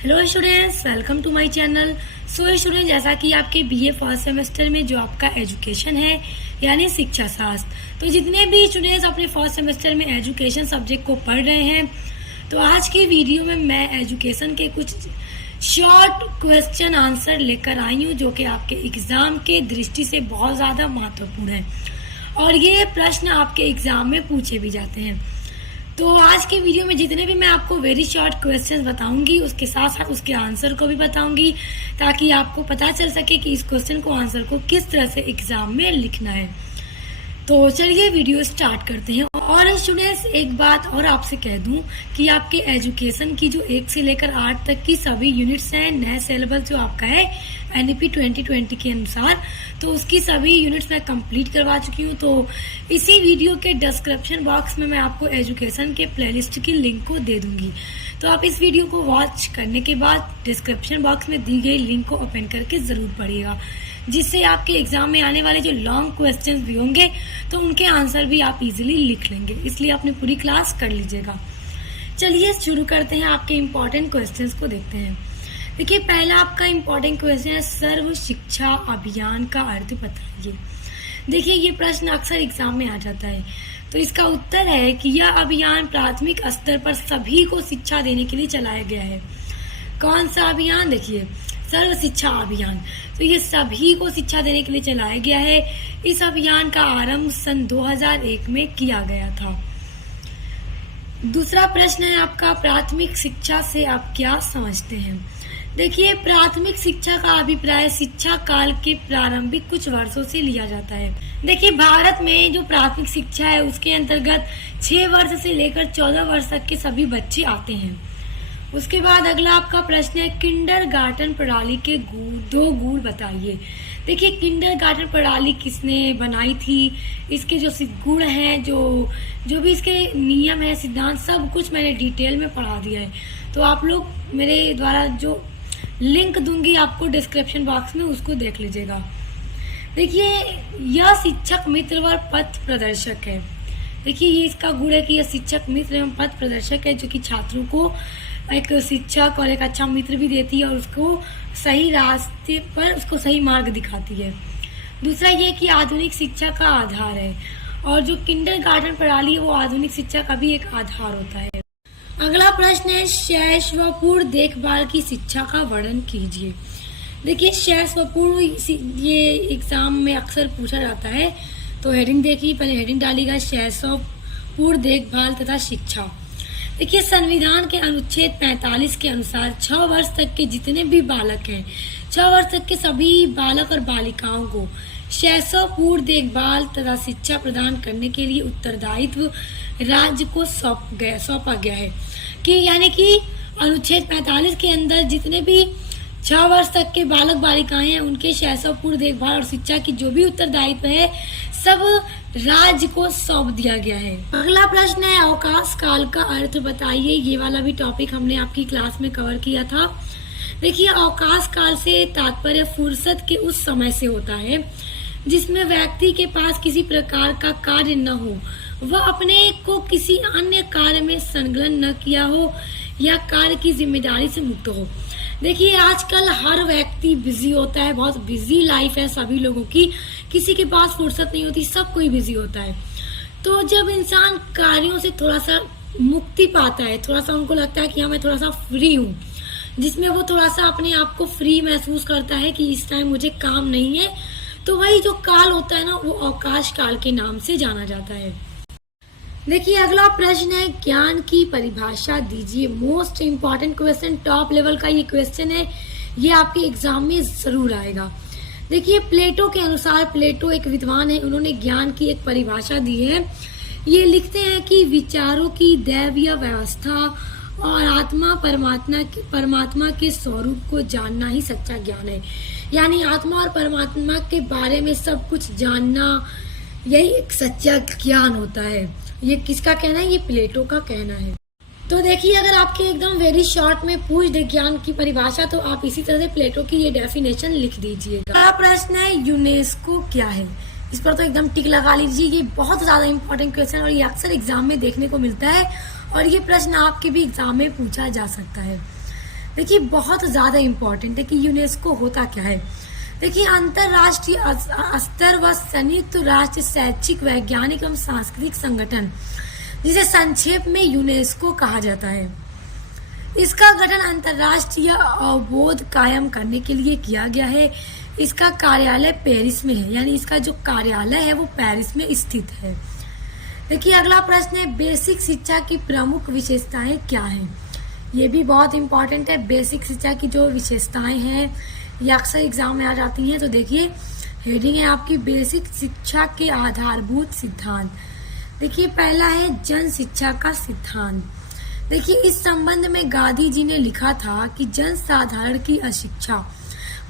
Hello students, welcome to my channel. So student, जैसा कि आपके बीए फर्स्ट सेमेस्टर में जो आपका एजुकेशन है यानी शिक्षा शास्त्र, तो जितने भी स्टूडेंट्स अपने फर्स्ट सेमेस्टर में एजुकेशन सब्जेक्ट को पढ़ रहे हैं, तो आज की वीडियो में मैं एजुकेशन के कुछ शॉर्ट क्वेश्चन आंसर लेकर आई हूँ जो कि आपके एग्जाम के दृष्टि से बहुत ज़्यादा महत्वपूर्ण है और ये प्रश्न आपके एग्जाम में पूछे भी जाते हैं। तो आज के वीडियो में जितने भी मैं आपको वेरी शॉर्ट क्वेश्चंस बताऊंगी, उसके साथ साथ उसके आंसर को भी बताऊंगी ताकि आपको पता चल सके कि इस क्वेश्चन को आंसर को किस तरह से एग्जाम में लिखना है। तो चलिए वीडियो स्टार्ट करते हैं। और स्टूडेंट्स, एक बात और आपसे कह दूं कि आपके एजुकेशन की जो 1 से लेकर 8 तक की सभी यूनिट्स हैं, नया सिलेबस जो आपका है एनईपी 2020 के अनुसार, तो उसकी सभी यूनिट्स मैं कंप्लीट करवा चुकी हूं। तो इसी वीडियो के डिस्क्रिप्शन बॉक्स में मैं आपको एजुकेशन के प्लेलिस्ट की लिंक को दे दूंगी। तो आप इस वीडियो को वॉच करने के बाद डिस्क्रिप्शन बॉक्स में दी गई लिंक को ओपन करके जरूर पढ़िएगा, जिससे आपके एग्जाम में आने वाले जो लॉन्ग क्वेश्चंस भी होंगे तो उनके आंसर भी आप इजीली लिख लेंगे। इसलिए अपनी पूरी क्लास कर लीजिएगा। चलिए शुरू करते हैं। आपके इम्पोर्टेंट क्वेश्चंस को देखते हैं। देखिए, पहला आपका इम्पोर्टेंट क्वेश्चन है, सर्व शिक्षा अभियान का अर्थ बताइए। देखिए, ये प्रश्न अक्सर एग्जाम में आ जाता है। तो इसका उत्तर है कि यह अभियान प्राथमिक स्तर पर सभी को शिक्षा देने के लिए चलाया गया है। कौन सा अभियान? देखिए, सर्व शिक्षा अभियान। तो ये सभी को शिक्षा देने के लिए चलाया गया है। इस अभियान का आरंभ सन 2001 में किया गया था। दूसरा प्रश्न है आपका, प्राथमिक शिक्षा से आप क्या समझते हैं? देखिए, प्राथमिक शिक्षा का अभिप्राय शिक्षा काल के प्रारंभिक कुछ वर्षों से लिया जाता है। देखिए, भारत में जो प्राथमिक शिक्षा है उसके अंतर्गत 6 वर्ष से लेकर 14 वर्ष तक के सभी बच्चे आते हैं। उसके बाद अगला आपका प्रश्न है, किंडरगार्टन प्रणाली के 2 गुण बताइए। देखिए, किंडरगार्टन प्रणाली किसने बनाई थी, इसके जो गुण हैं, जो भी इसके नियम है, सिद्धांत, सब कुछ मैंने डिटेल में पढ़ा दिया है। तो आप लोग मेरे द्वारा जो लिंक दूंगी आपको डिस्क्रिप्शन बॉक्स में, उसको देख लीजिएगा। देखिए, यह शिक्षक मित्र व पथ प्रदर्शक है। देखिए, ये इसका गुण है कि यह शिक्षक मित्र एवं पथ प्रदर्शक है, जो कि छात्रों को एक शिक्षक और एक अच्छा मित्र भी देती है और उसको सही रास्ते पर, उसको सही मार्ग दिखाती है। दूसरा ये कि आधुनिक शिक्षा का आधार है, और जो किंडरगार्टन प्रणाली है वो आधुनिक शिक्षा का भी एक आधार होता है। अगला प्रश्न है, शैशवपूर्व देखभाल की शिक्षा का वर्णन कीजिए। देखिए, शैशवपूर्व ये एग्जाम में अक्सर पूछा जाता है। तो हेडिंग देखिए, पहले हेडिंग डालिएगा, शैशवपूर्व देखभाल तथा शिक्षा। देखिए, संविधान के अनुच्छेद 45 के अनुसार 6 वर्ष तक के जितने भी बालक हैं, 6 वर्ष तक के सभी बालक और बालिकाओं को शैशवपूर्व देखभाल तथा शिक्षा प्रदान करने के लिए उत्तरदायित्व राज्य को सौंपा गया है। कि यानी कि अनुच्छेद 45 के अंदर जितने भी 6 वर्ष तक के बालक बालिकाएं हैं, उनके शैशवपूर्व देखभाल और शिक्षा की जो भी उत्तरदायित्व है, सब राज्य को सौंप दिया गया है। अगला प्रश्न है, अवकाश काल का अर्थ बताइए। ये वाला भी टॉपिक हमने आपकी क्लास में कवर किया था। देखिए, अवकाश काल से तात्पर्य फुर्सत के उस समय से होता है जिसमें व्यक्ति के पास किसी प्रकार का कार्य न हो, वह अपने को किसी अन्य कार्य में संलग्न न किया हो या कार्य की जिम्मेदारी से मुक्त हो। देखिए, आजकल हर व्यक्ति बिजी होता है, बहुत बिजी लाइफ है सभी लोगों की, किसी के पास फुर्सत नहीं होती, सब कोई बिजी होता है। तो जब इंसान कार्यों से थोड़ा सा मुक्ति पाता है, थोड़ा सा उनको लगता है कि हाँ मैं थोड़ा सा फ्री हूँ, जिसमें वो थोड़ा सा अपने आप को फ्री महसूस करता है कि इस टाइम मुझे काम नहीं है, तो वही जो काल होता है ना, वो अवकाश काल के नाम से जाना जाता है। देखिए, अगला प्रश्न है, ज्ञान की परिभाषा दीजिए। Most important question, top level का ये क्वेश्चन है, ये आपके एग्जाम में जरूर आएगा। देखिए, प्लेटो के अनुसार, प्लेटो एक विद्वान है, उन्होंने ज्ञान की एक परिभाषा दी है। ये लिखते हैं कि विचारों की दैवीय व्यवस्था और आत्मा परमात्मा के स्वरूप को जानना ही सच्चा ज्ञान है। यानी आत्मा और परमात्मा के बारे में सब कुछ जानना, यही एक सच्चा ज्ञान होता है। ये किसका कहना है? ये प्लेटो का कहना है। तो देखिए, अगर आपके एकदम वेरी शॉर्ट में पूछ दे ज्ञान की परिभाषा, तो आप इसी तरह से प्लेटो की ये डेफिनेशन लिख दीजिएगा। अगला प्रश्न है, यूनेस्को क्या है? इस पर तो एकदम टिक लगा लीजिए, ये बहुत ज्यादा इंपॉर्टेंट क्वेश्चन और ये अक्सर एग्जाम में देखने को मिलता है और ये प्रश्न आपके भी एग्जाम में पूछा जा सकता है। देखिए बहुत ज़्यादा इम्पोर्टेंट है कि यूनेस्को होता क्या है। देखिए अंतर्राष्ट्रीय स्तर व संयुक्त राष्ट्र शैक्षिक वैज्ञानिक एवं सांस्कृतिक संगठन, जिसे संक्षेप में यूनेस्को कहा जाता है। इसका गठन अंतर्राष्ट्रीय अवबोध कायम करने के लिए किया गया है। इसका कार्यालय पेरिस में है, यानी इसका जो कार्यालय है वो पेरिस में स्थित है। देखिए अगला प्रश्न है, बेसिक शिक्षा की प्रमुख विशेषताएं क्या हैं। ये भी बहुत इंपॉर्टेंट है। बेसिक शिक्षा की जो विशेषताएं हैं ये अक्सर एग्जाम में आ जाती हैं। तो देखिए हेडिंग है आपकी बेसिक शिक्षा के आधारभूत सिद्धांत। देखिए पहला है जन शिक्षा का सिद्धांत। देखिए इस संबंध में गांधी जी ने लिखा था कि जन साधारण की अशिक्षा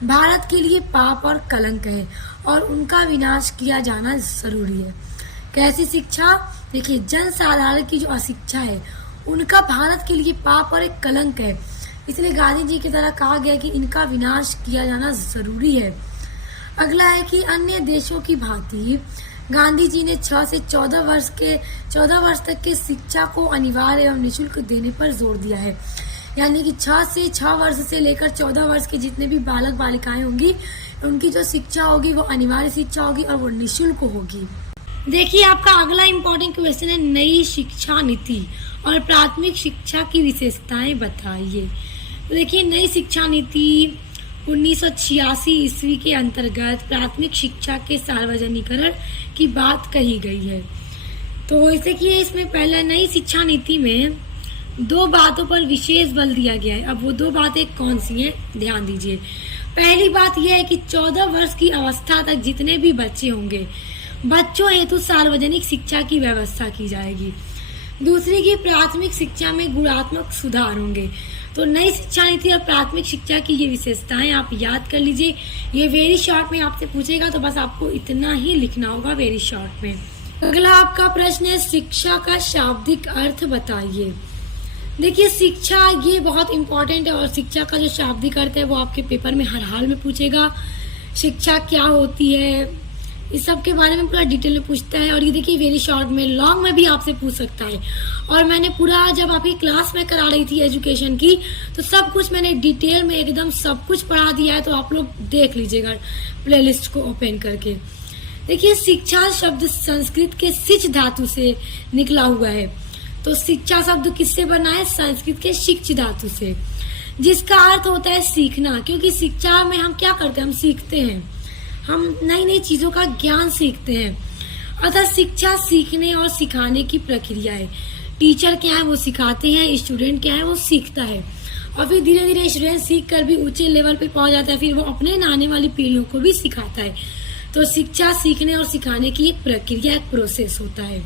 भारत के लिए पाप और कलंक है और उनका विनाश किया जाना जरूरी है। कैसी शिक्षा? देखिए जन साधारण की जो अशिक्षा है उनका भारत के लिए पाप और एक कलंक है, इसलिए गांधी जी की तरह कहा गया कि इनका विनाश किया जाना जरूरी है। अगला है कि अन्य देशों की भांति गांधी जी ने 6 से 14 वर्ष तक के शिक्षा को अनिवार्य एवं निःशुल्क देने पर जोर दिया है। यानी कि 6 वर्ष से लेकर 14 वर्ष के जितने भी बालक बालिकाएं होंगी उनकी जो शिक्षा होगी वो अनिवार्य शिक्षा होगी और वो निःशुल्क होगी। देखिए आपका अगला इम्पोर्टेंट क्वेश्चन है, नई शिक्षा नीति और प्राथमिक शिक्षा की विशेषताएं बताइए। तो देखिए नई शिक्षा नीति 1986 ईस्वी के अंतर्गत प्राथमिक शिक्षा के सार्वजनिकरण की बात कही गई है। तो जैसे कि इसमें पहला नई शिक्षा नीति में 2 बातों पर विशेष बल दिया गया है। अब वो 2 बातें कौन सी हैं, ध्यान दीजिए। पहली बात यह है कि 14 वर्ष की अवस्था तक जितने भी बच्चे होंगे बच्चों हेतु सार्वजनिक शिक्षा की व्यवस्था की जाएगी। दूसरी की प्राथमिक शिक्षा में गुणात्मक सुधार होंगे। तो नई शिक्षा नीति और प्राथमिक शिक्षा की ये विशेषताएं आप याद कर लीजिए। ये वेरी शॉर्ट में आपसे पूछेगा तो बस आपको इतना ही लिखना होगा वेरी शॉर्ट में। अगला आपका प्रश्न है, शिक्षा का शाब्दिक अर्थ बताइए। देखिए शिक्षा ये बहुत इंपॉर्टेंट है और शिक्षा का जो शाब्दिक अर्थ है वो आपके पेपर में हर हाल में पूछेगा। शिक्षा क्या होती है इस सब के बारे में पूरा डिटेल में पूछता है। और ये देखिए वेरी शॉर्ट में, लॉन्ग में भी आपसे पूछ सकता है। और मैंने पूरा जब आपकी क्लास में करा रही थी एजुकेशन की तो सब कुछ मैंने डिटेल में एकदम सब कुछ पढ़ा दिया है, तो आप लोग देख लीजिएगा प्लेलिस्ट को ओपन करके। देखिए शिक्षा शब्द संस्कृत के शिच धातु से निकला हुआ है। तो शिक्षा शब्द किससे बना है? संस्कृत के शिच धातु से, जिसका अर्थ होता है सीखना। क्योंकि शिक्षा में हम क्या करते हैं, हम सीखते हैं, हम नई नई चीजों का ज्ञान सीखते हैं। अतः शिक्षा सीखने और सिखाने की प्रक्रिया है। टीचर क्या है वो सिखाते हैं, स्टूडेंट क्या है वो सीखता है और फिर धीरे धीरे स्टूडेंट सीख कर भी ऊंचे लेवल पे पहुंच जाता है, फिर वो अपने आने वाली पीढ़ियों को भी सिखाता है। तो शिक्षा सीखने और सिखाने की एक प्रक्रिया, एक प्रोसेस होता है।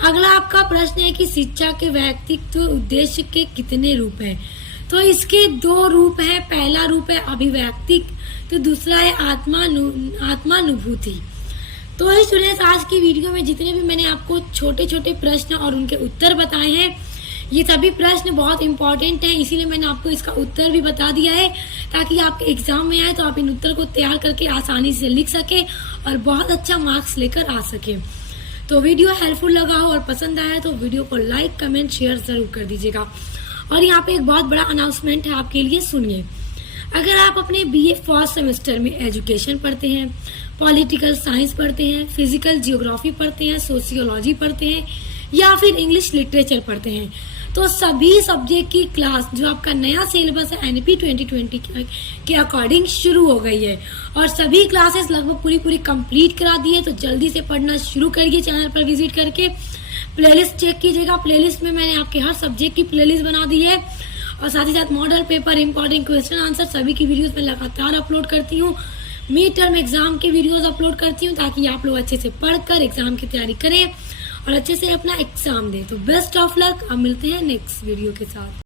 अगला आपका प्रश्न है कि शिक्षा के व्यक्तित्व उद्देश्य के कितने रूप हैं। तो इसके 2 रूप हैं। पहला रूप है अभिव्यक्तिक, तो दूसरा है आत्मानुभूति। तो स्टूडेंट्स आज की वीडियो में जितने भी मैंने आपको छोटे छोटे प्रश्न और उनके उत्तर बताए हैं ये सभी प्रश्न बहुत इंपॉर्टेंट हैं, इसीलिए मैंने आपको इसका उत्तर भी बता दिया है ताकि आपके एग्जाम में आए तो आप इन उत्तर को तैयार करके आसानी से लिख सके और बहुत अच्छा मार्क्स लेकर आ सके। तो वीडियो हेल्पफुल लगा हो और पसंद आया तो वीडियो को लाइक कमेंट शेयर जरूर कर दीजिएगा। और यहाँ पे एक बहुत बड़ा अनाउंसमेंट है आपके लिए, सुनिए। अगर आप अपने बीए फर्स्ट सेमेस्टर में एजुकेशन पढ़ते हैं, पॉलिटिकल साइंस पढ़ते हैं, फिजिकल जियोग्राफी पढ़ते हैं, सोशियोलॉजी पढ़ते हैं या फिर इंग्लिश लिटरेचर पढ़ते हैं तो सभी सब्जेक्ट की क्लास जो आपका नया सिलेबस है एनईपी 2020 के अकॉर्डिंग शुरू हो गई है और सभी क्लासेस लगभग पूरी कंप्लीट करा दी है। तो जल्दी से पढ़ना शुरू करिए। चैनल पर विजिट करके प्लेलिस्ट चेक कीजिएगा। प्लेलिस्ट में मैंने आपके हर सब्जेक्ट की प्लेलिस्ट बना दी है और साथ ही साथ model paper, important question answer सभी की वीडियोस में लगातार अपलोड करती हूँ। मिड टर्म एग्जाम की वीडियोस अपलोड करती हूँ ताकि आप लोग अच्छे से पढ़कर एग्जाम की तैयारी करें और अच्छे से अपना एग्जाम दें। तो बेस्ट ऑफ लक। अब मिलते हैं नेक्स्ट वीडियो के साथ।